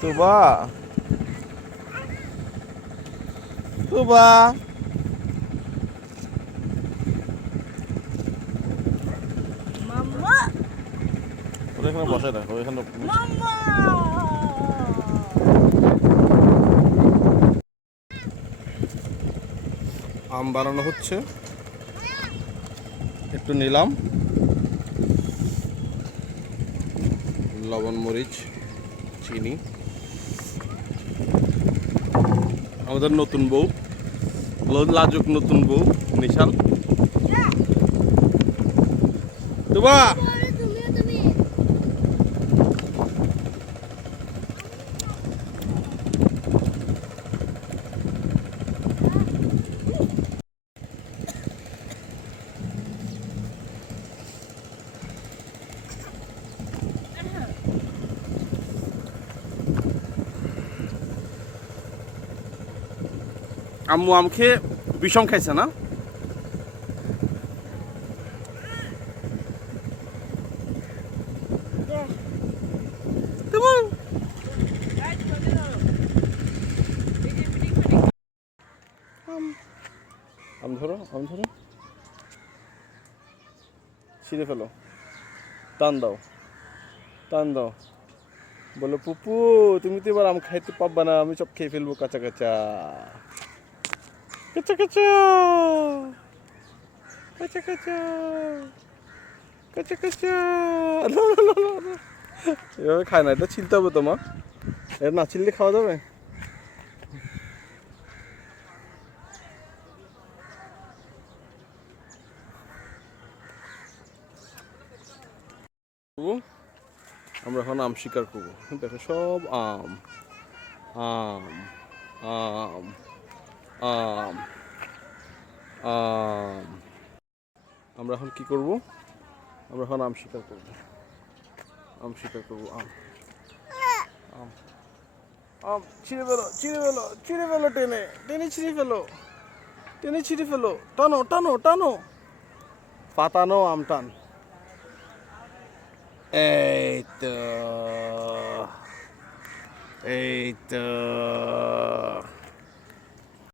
তুবা তুবা মাম্মা ওরা এখানে বসে রাখো এখানে। মাম্মা আম বানানো হচ্ছে, একটু নিলাম লবণ মরিচ চিনি। আমাদের নতুন বউ, লাজুক নতুন বউ নিশাল। তুবা আম্মু আম খেয়ে বিষম খাইছে না? আম ধরো, আম ধরো, ছিঁড়ে ফেলো, টান দাও, টান দাও। বলো পুপু তুমি তো এবার আম খাইতে পারবা না, আমি সব খেয়ে ফেলবো কাঁচা কাঁচা। কাঁচা কাঁচা কাঁচা কাঁচা কাঁচা কাঁচা। এভাবে খায় না, এটা ছিলতে হবে তোমার। এটা না ছিললে খাওয়া যাবে? আমরা এখন আম শিকার করবো। দেখো সব আম, আম, আম, আম, আম। আমরা এখন কি করব? আমরা এখন আম শিকার করবো, আম শিকার করবো। আম, আম, আম ছিঁড়ে ফেলো, ছিঁড়ে ফেলো, ছিঁড়ে ফেলো, টেনে টেনে ছিঁড়ে ফেলো, টেনে ছিঁড়ে ফেলো, টানো টানো টানো, পাতানো আম টান। এই তো, এই তো।